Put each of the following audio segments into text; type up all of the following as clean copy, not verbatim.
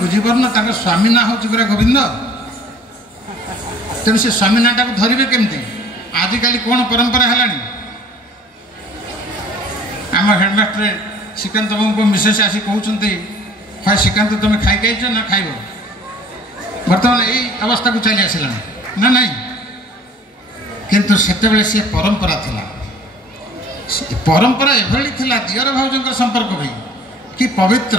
बुझीपार स्वामी ना हूँ पूरा गोविंद तेणु से स्वामी ना टाक धरवे केमती आजिकल कौन परंपरा है आम हेडमास्टर श्रीकांत बाबू को मिसेस आसी कहते हाय श्रीकांत तुम खाई ना खाइब बर्तमान यही अवस्था को चली आसला ना नहीं किंतु सेतेबेले से परंपरा थिला परंपरा एभली थिला दियर भाउजंकर संपर्क भी कि पवित्र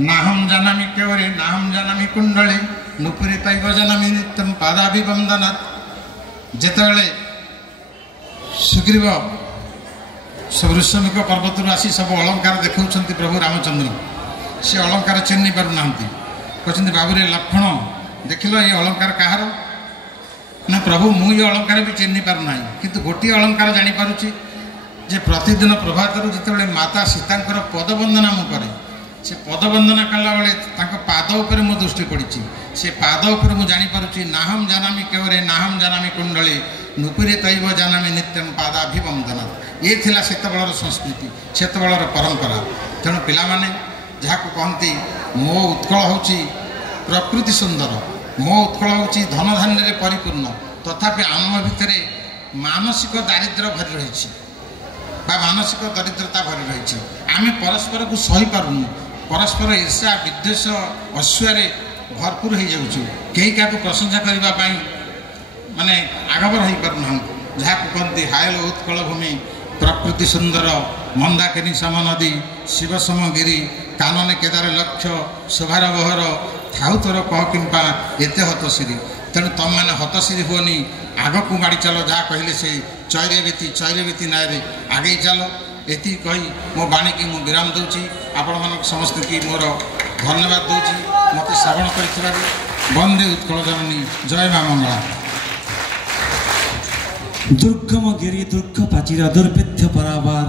नाहम जानामि केवरे नाहम जानामि कुंडली नुपुरी तैव जानामि नित्यम पादाभिवंदनात् जेतेबेले सुग्रीव सब ऋषमिक पर्वत आसी सब अलंकार देखा प्रभु रामचंद्र से अलंकार चिन्ह पारना कहते बाबूरे लक्षण देख लो ये अलंकार कहार ना प्रभु मु ये अलंकार भी चिन्ह पारना किंतु गोटे अलंकार जानीपारुची जे प्रतिदिन प्रभात जिते माता सीतांकर पदवंदना मु करे से पदवंदना कला बेले पाद उपर मो दृष्टि पड़ी से पाद उपर मु जानीपारुची नाहम जानामि केवरे नाहम जानामि कुंडली नुपुरे तैव जानामि नित्यम पादाभिवंदना ये थिला सेतबेलर संस्कृति सेतबेलर परंपरा तेणु पिला माने जहाँ कहती मो उत्कल होची प्रकृति सुंदर मो उत्कल होची धन धान्य परिपूर्ण तथापि आम भितर मानसिक दारिद्र्य भरी रही मानसिक दरिद्रता भरी रही आम परस्पर को सही पारुनु परस्पर ईर्षा विद्वेष असूयारे भरपूर हो जाऊँ कई क्या प्रशंसा करने माने आगबर हो पारना जहाँ कहती हायल उत्कल भूमि प्रकृति सुंदर मंदाकिनी सम नदी शिव समगिरी कानने केदार लक्ष्य शोभार बहर थाउ तोर कह किंपा एत हतश्री तेणु तुम मैंने हतश्री हुओनी आग को माड़ी चल जहाँ कहले से चैर्यवीति नायरे आगे चल एति कही मो बाणी की मु विराम दूची आपण मान समस्त की मोर धन्यवाद दूची मत श्रवण कर वंदे उत्कल जननी जय मां मंगला। दुर्गम गिरी दुर्ग प्राचीर दुर्भिद्य परावार